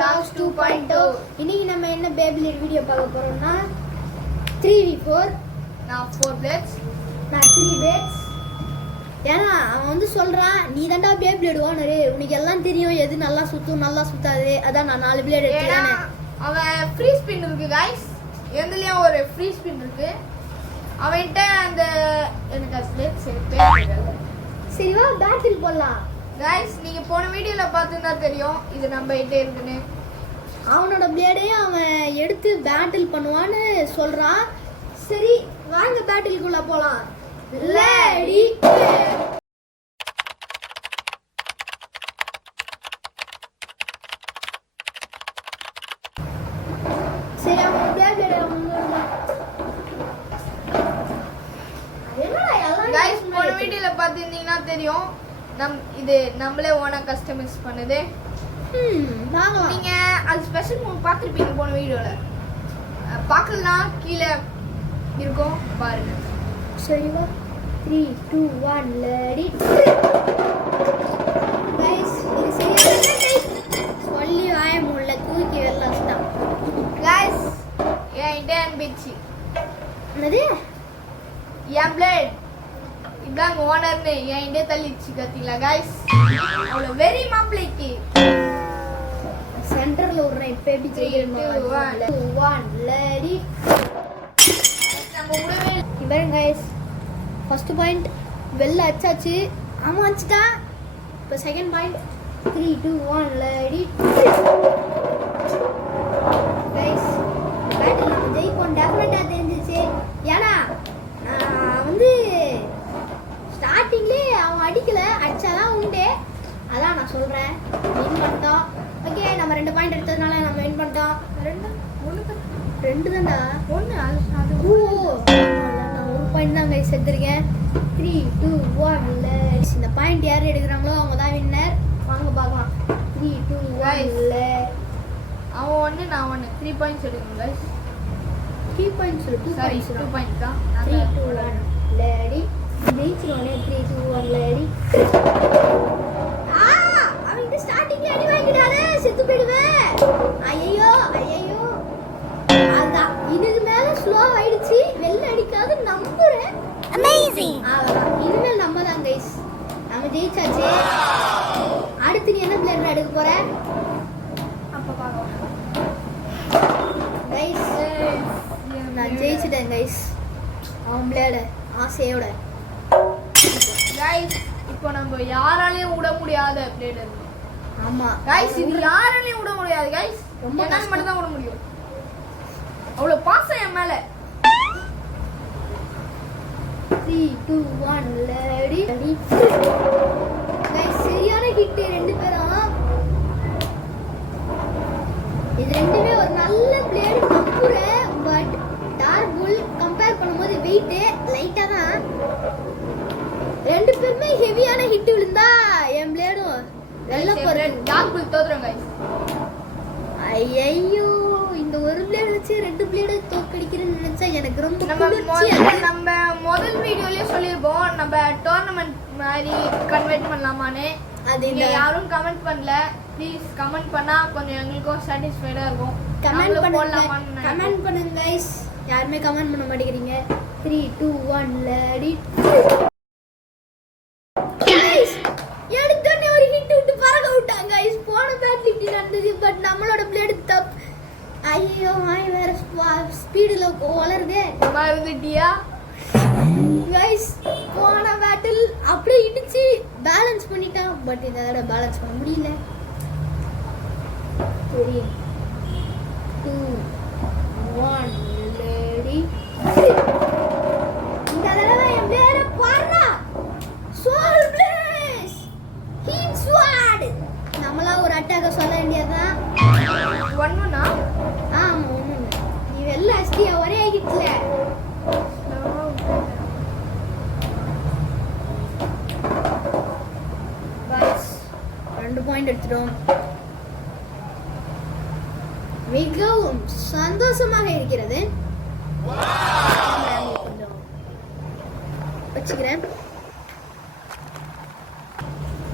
Vlogs 2.0. இன்னைக்கு நம்ம என்ன பேபிளேட் வீடியோ பார்க்க போறோம்னா 3v4. நான் 4 blades, நான் 3 blades. ஏன்னா அவன் வந்து சொல்றான், நீ தான்டா பேபிளேட் ஓனரு, உனக்கு எல்லாம் தெரியும் எது நல்லா சுத்தும் நல்லா சுத்தாது, அதான் நான் 4 பிளேட் எடுத்துறேன். அவன் ஃப்ரீ ஸ்பின் இருக்கு गाइस, எந்தலயும் ஒரு ஃப்ரீ ஸ்பின் இருக்கு. அவன்ட்ட அந்த எனக்கு அது பிளேட் சேர்த்து சரி வா பேட்டில் போடலாம். गाइस நீங்க போன வீடியோல பார்த்திருந்தா தெரியும் இது நம்ம கிட்ட இருக்குன்னு. அவனோட பிளேடையும் அவன் எடுத்து பேட்டில் பண்ணுவான்னு சொல்றான். சரி வாங்க பேட்டிலுக்குள்ள போலாம். ரெடி சரி அவன் பிளேட் गाइस போன வீடியோல பார்த்திருந்தீங்கன்னா தெரியும் இது நம்மளே ஓனா கஸ்டமைஸ் பண்ணுது. நீங்க அது ஸ்பெஷல் மூவ் பார்த்திருப்பீங்க போன வீடியோல. பார்க்கலாம் கீழே இருக்கும் பாருங்க. சரி வா 3 2 1 ரெடி गाइस இது சரியா சொல்லி வாய முள்ள தூக்கி வெல்ல ஸ்டாப். गाइस ஏன் இன்டர்ன் பிச்சி என்னது என் பிளேட் இதான் ஓனர்னு என் இண்டே தள்ளிச்சு கத்திங்களா गाइस. அவ்வளோ வெரி மாப்ளைக்கு சென்டர்ல ஒரு இப்ப எப்படி செய்யணுமா 2 1 ரெடி நம்ம உடவே பாருங்க गाइस ஃபர்ஸ்ட் பாயிண்ட் வெல்ல அச்சாச்சு. ஆமா அச்சுட்டா. இப்போ second point 3 2 1 ready guys battle நம்ம ஜெயிப்போம் டெஃபினட்டா தெரிஞ்சிச்சு. ஏன்னா நான் வந்து ஸ்டார்டிங்லேயே அவன் அடிக்கல, அடிச்சாதான் உண்டு, அதான் நான் சொல்றேன். வின் பண்ணிட்டோம். ஓகே நம்ம 2 பாயிண்ட் எடுத்ததுனால நம்ம வின் பண்ணிட்டோம். 2 தான்டா. 1 அது ஓ நான் 1 பாயிண்ட் தான் கைஸ் எடுத்திருக்கேன். 3 2 1 இந்த பாயிண்ட் யார் எடுக்கிறாங்களோ அவங்க தான் வின்னர். வாங்க பார்க்கலாம். 3 2 1 அவன் 1 நான் 1 3 பாயிண்ட்ஸ் எடுக்கணும் guys. 3 points 2 sorry points 2 points தான். 3 2 1 ரெடி ஜெயிச்சிரோனே. 3 2 1 ரெடி அவன் ஸ்டார்டிங்ல அடி வாங்கிட்டானே, செத்து போயிடுவேன். ஐயோ ஐயோ அதான் இதுக்கு மேல ஸ்லோ ஆயிடுச்சு. வெள்ள அடிக்காது நம்புறேன். அமேசிங். அவ்வளவுதான், இனிமேல் நம்ம தான் கைஸ். நம்ம ஜெயிச்சாச்சு. அடுத்து நீ என்ன பிளேயர் எடுக்க போற? அப்ப பார்க்கலாம் கைஸ் நான் ஜெயிச்சிட்டேன் கைஸ். அவன் பிளேயர் ஆசையோட. गाइस இப்போ நம்ம யாராலயும் விட முடியாத பிளேட் இருக்கு. ஆமா गाइस இது யாராலயும் விட முடியாது गाइस. ரொம்ப என்னால மட்டும் தான் விட முடியும். அவ்வளவு பாசம் என் மேல. 3 2 1 ரெடி गाइस சரியான ஹிட் ரெண்டு பேரும். இது ரெண்டுமே ஒரு நல்ல பிளேயர் நம்புறேன். பட் டார்க் புல் கம்பேர் பண்ணும்போது வெயிட் லைட்டா தான். ரெண்டு பேருமே ஹெவியான ஹிட் விழுந்தா என் பிளேடும் வெல்ல போறேன். டார்க் புல் தோத்துறோம் गाइस. ஐயோ இந்த ஒரு பிளேட் வச்சு 2 பிளேட் தோக்கடிக்கிறேன்னு நினைச்சா எனக்கு ரொம்ப நம்ம முதல் வீடியோலயே சொல்லிருப்போம் நம்ம டோர்னமெண்ட் மாதிரி கன்வெர்ட் பண்ணலாமான்னு. அது நீங்க யாரும் கமெண்ட் பண்ணல. ப்ளீஸ் கமெண்ட் பண்ணா கொஞ்சம் எங்களுக்கும் சாட்டிஸ்ஃபைடா இருக்கும். கமெண்ட் பண்ணுங்க. கமெண்ட் பண்ணுங்க गाइस. யாருமே கமெண்ட் பண்ண மாட்டேங்கிறீங்க. 3 2 1 ரெடி गाइस எடுத்தோனே ஒரு ஹிட் விட்டு பறக்க விட்டாங்க गाइस. போன பேட்டில் இப்படி நடந்தது. பட் நம்மளோட பிளேட் தப். ஐயோ வாய் வேற ஸ்பீடுல வளருதே. மறந்துட்டியா गाइस போன பேட்டில் அப்படியே இடிச்சு பேலன்ஸ் பண்ணிட்டான். பட் இந்த தடவை பேலன்ஸ் பண்ண முடியல. 3 2 1 ரெடி இந்த தடவை என் பேரை பாருடா. சோல் பிளேஸ் ஹீட் ஸ்வாட். நம்மளா ஒரு அட்டாக்க சொல்ல வேண்டியதுதான். 1-1 ஆமா 1 நீ வெல்ல அஸ்தியா ஒரே ஹிட்ல. गाइस 2 பாயிண்ட் எடுத்துட்டோம். மிகவும் சந்தோஷமாக இருக்கிறது. வச்சுக்கிறேன்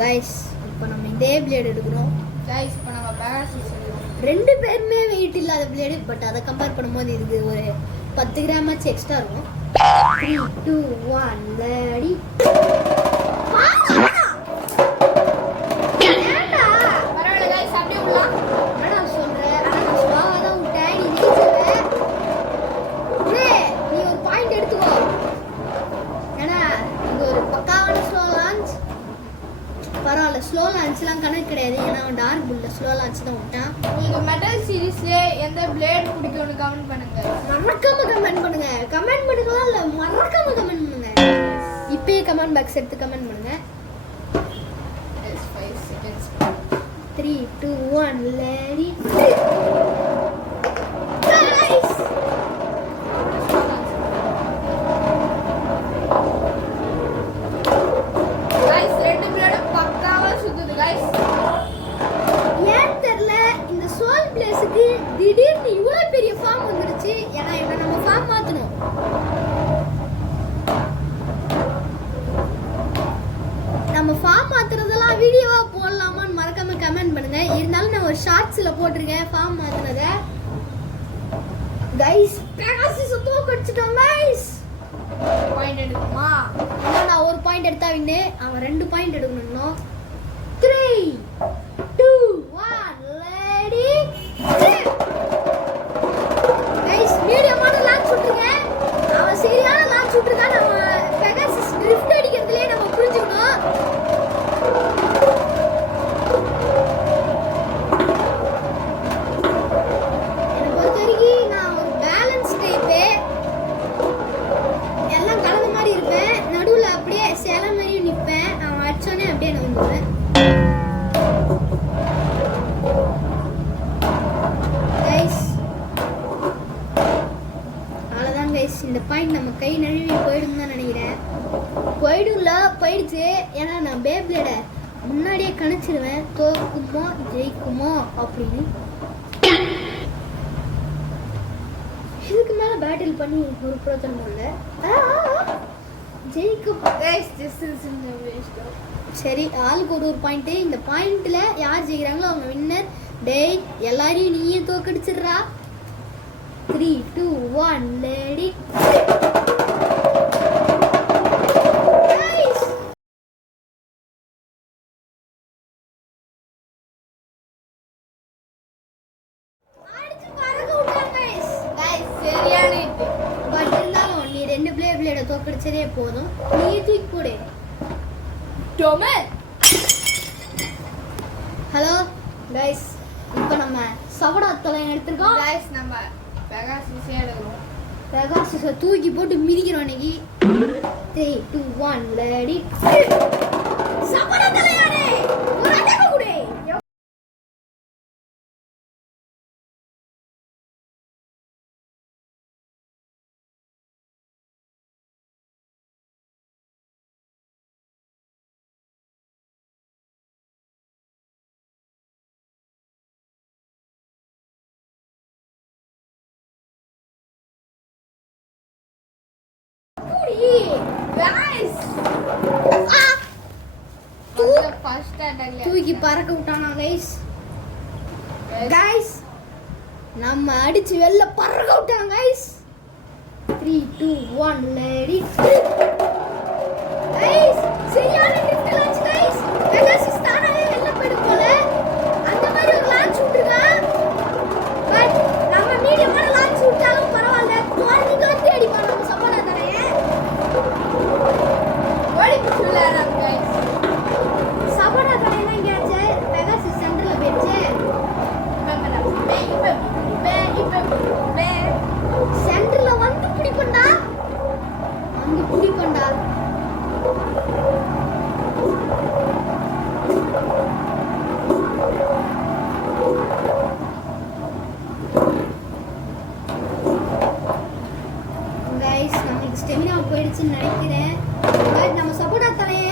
गाइस. இப்போ நம்ம இதே பிளேட் எடுக்கிறோம். गाइस இப்போ நம்ம பெகாசஸ் ரெண்டு பேருமே வெயிட் இல்லாத பிளேடு, பட் அதை கம்பேர் பண்ணும்போது இதுக்கு ஒரு 10 கிராமாச்சு எக்ஸ்ட்ரா இருக்கும். 3 2 1 ரெடி. பரவாயில்லை गाइस அப்படியே விடலாம். நான் சொல்றேன், ஆனா நான் ஸ்லோவா தான் விட்டேன். நீ ஜெயிச்சவே. நீ ஒரு பாயிண்ட் எடுத்துக்கோ. ஏன்னா இது ஒரு பக்காவான ஸ்லோ லான்ச். பரவாயில்ல, ஸ்லோ லான்ச்லாம் கணக்கு கிடையாது. ஏன்னா அவன் டார்க் புல்ல ஸ்லோ லான்ச் தான் விட்டான். நீங்க மெட்டல் சீரிஸ்ல எந்த பிளேட் பிடிக்கும்னு கமெண்ட் பண்ணுங்க. மறக்காம கமெண்ட் பண்ணுங்க. கமெண்ட் பண்ணுங்களா இல்ல மறக்காம கமெண்ட் பண்ணுங்க. இப்பயே கமெண்ட் பாக்ஸ் எடுத்து கமெண்ட் பண்ணுங்க. 5 seconds. 3 2 1 ரெடி. Guys, गाइस ரெண்டு பிளேடும் பக்காவா சுத்துது गाइस. ஏன் தெரியல இந்த சோல் பிளேஸ்க்கு திடீர்னு இவ்வளவு பெரிய ஃபார்ம் வந்துருச்சு. ஏன்னா இவனை நம்ம ஃபார்ம் மாத்தணும். நம்ம ஃபார்ம் மாத்துறதெல்லாம் வீடியோவா போடலாமான்னு மறக்காம கமெண்ட் பண்ணுங்க. இருந்தாலும் நான் ஒரு ஷார்ட்ஸ்ல போட்டிருக்கேன் ஃபார்ம் மாத்துனத. கைஸ் பெகாசஸ் தோக்கடிச்சிட்டோம் கைஸ். பாயிண்ட் எடுக்குமா? இன்னும் நான் ஒரு பாயிண்ட் எடுத்தா வின்னு. அவன் 2 பாயிண்ட் எடுக்கணும் இன்னும். 3 2 1 ரெடி. கைஸ் மீடியமான லான்ச் விட்டுருங்க. அவன் சரியான லான்ச் விட்டுருக்கான். நம்ம பெகாசஸ் ட்ரிஃப்ட் அடிக்கிறதுலயே நம்ம புரிஞ்சுக்கணும். என்னை பொறுத்த வரைக்கும் நான் ஒரு பேலன்ஸ் டைப்பு. எல்லாம் கலந்த மாதிரி இருப்பேன். நடுவுல அப்படியே சேலை மாதிரியும் நிற்பேன். அவன் அடிச்சோடனே அப்படியே நம்புவேன். கைஸ் அவ்வளோதான் கைஸ். இந்த பாயிண்ட் நம்ம கை நழுவி போயிடும் தான் நினைக்கிறேன். போயிடுச்சு. ஏன்னா நான் பேப்ளேடை முன்னாடியே கணிச்சிருவேன். தோக்குமோ ஜெயிக்குமோ அப்படின்னு. இதுக்கு மேல பேட்டில் பண்ணி ஒரு பிரயோஜனம் இல்லை. ஜெயிக்கும் guys this is in the waste. சரி, ஆளுக்கு ஒரு பாயிண்ட். இந்த பாயிண்ட்ல யார் ஜெயிக்கிறாங்களோ அவங்க வின்னர். டேய் எல்லாரையும் நீயே தோக்கடிச்சிடுறா. 3 2 1 ரெடி. गाइस சரியான hit. பட் இருந்தாலும் நீ 2 பிளேட தோக்கடிச்சதே போதும். நீ தூக்கி போடு. டொமே. ஹலோ கைஸ், இப்போ நம்ம சவடா தலை எடுத்துருக்கோம். गाइस நம்ம பெகாசஸ் எடுக்கிறோம். பெகாசஸை தூக்கி போட்டு மிதிக்கிறோம் இன்னைக்கு. 3 2 1 ரெடி. சவடா தலையாரே ஒரு அட்டக குடு. गाइस தூ ஃபர்ஸ்ட் அட்டாக்ல தூக்கி பறக்க விட்டானா கைஸ். கைஸ் நம்ம அடிச்சு வெளில பறக்க விட்டாங்க கைஸ். 3 2 1 ரெடி. கைஸ் சரியான லிஃப்ட் லான்ச் கைஸ். பெகாசஸ் தானாவே வெளில போயிடும் போல. அந்த மாதிரி ஒரு லான்ச் விட்டுருக்கான். பட் நம்ம மீடியமான லான்ச் விட்டாலும் பரவாயில்ல. குவாலிட்டி வந்து அடிப்பான் நம்ம சப்போர்ட் தரையே. ஓடி புடிச்சலாம் गाइस. சப்போர்ட் தரையெல்லாம் எங்கேயாச்சு பெகாசஸ் சென்டர்ல போயிடுச்சு. சென்டர்ல வந்து பிடிப்பண்டா. அங்க பிடிப்பண்டா. கைஸ் நமக்கு ஸ்டெமினா போயிடுச்சுன்னு நினைக்கிறேன். பட் நம்ம சப்போர்ட்டா தலைய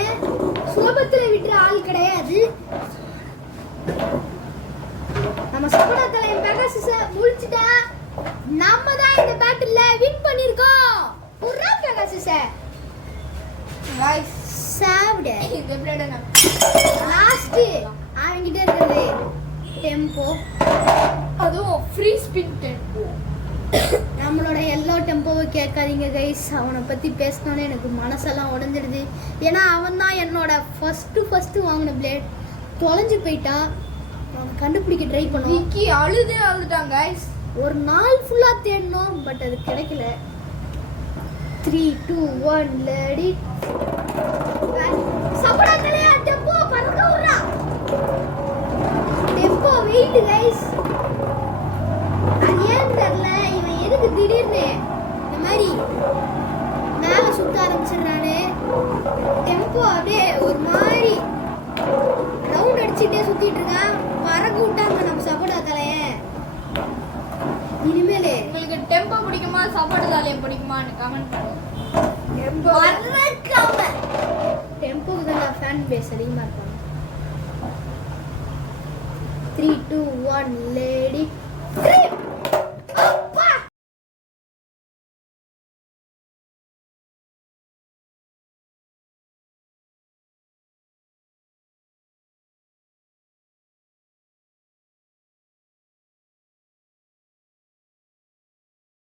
சுலபத்துல விட்டுற ஆள் கிடையாது. நம்ம சப்போர்ட்டா தலைய பெகாசஸை முடிச்சிட்டா நம்ம தான் இந்த பேட்டில்ல வின் பண்ணிருக்கோம். புரா பெகாசஸை गाइस சாவுட. இந்த பிளேட நான் லாஸ்ட் அவங்கிட்ட இருக்கிறது டெம்போ. அதுவும் ஃப்ரீ ஸ்பின் டெம்போ. நம்மளோட எல்லோ டெம்போவை கேட்காதீங்க கைஸ். அவனை பற்றி பேசினோன்னே எனக்கு மனசெல்லாம் உடஞ்சிடுது. ஏன்னா அவன் தான் என்னோட ஃபஸ்ட்டு வாங்கின பிளேட். தொலைஞ்சு போயிட்டா. அவன் கண்டுபிடிக்க ட்ரை பண்ணோம். விக்கி அழுதுட்டான் கைஸ். ஒரு நாள் ஃபுல்லாக தேடணும், பட் அது கிடைக்கல. 3, 2, 1 let it. சபடா தலையா டெம்போ பறக்க விடுறா. Tempo wait guys. அது ஏன் தெரியல, இவன் எதுக்கு திடீர்னு இந்த மாதிரி மேலே சுத்த ஆரம்பிச்சிடுறானு. டெம்போ அப்படியே ஒரு மாதிரி ரவுண்ட் அடிச்சுட்டே சுத்திட்டு இருக்கான். பறக்க விட்டாங்க நம்ம சபடா தலைய. இனிமேலே உங்களுக்கு டெம்போ பிடிக்குமா சாப்பாடு தாலியம் பிடிக்குமான்னு கமெண்ட் பண்ணுங்க. டெம்போக்கு தான் ஃபேன் பேஸ் அதிகமாக இருப்பாங்க. 3, 2, 1 லேடி.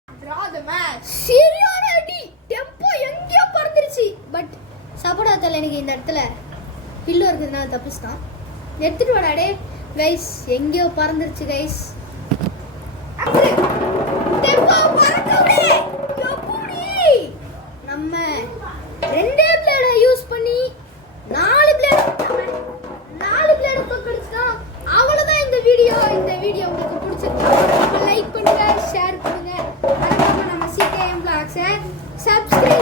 Draw the match. சரியான அடி. டெம்போ எங்கேயோ பறந்துருச்சு. பட் சபடாத்தல எனக்கு இந்த இடத்துல பில்லு இருக்கிறதுனால தப்பிச்சிட்டான். எடுத்துட்டு வாடா டே. கைஸ் எங்கேயோ பறந்துருச்சு கைஸ். டெம்போ பறக்கவே. எப்படி நம்ம 2 பிளேட யூஸ் பண்ணி 4 பிளேட தோக்கடிச்சிட்டோம். அவ்வளவுதான் இந்த வீடியோ. உங்களுக்கு பிடிச்சிருந்தா லைக் பண்ணுங்க, ஷேர் பண்ணுங்க. மறக்காம நம்ம CKM Vlogs-ஐ சப்ஸ்கிரைப்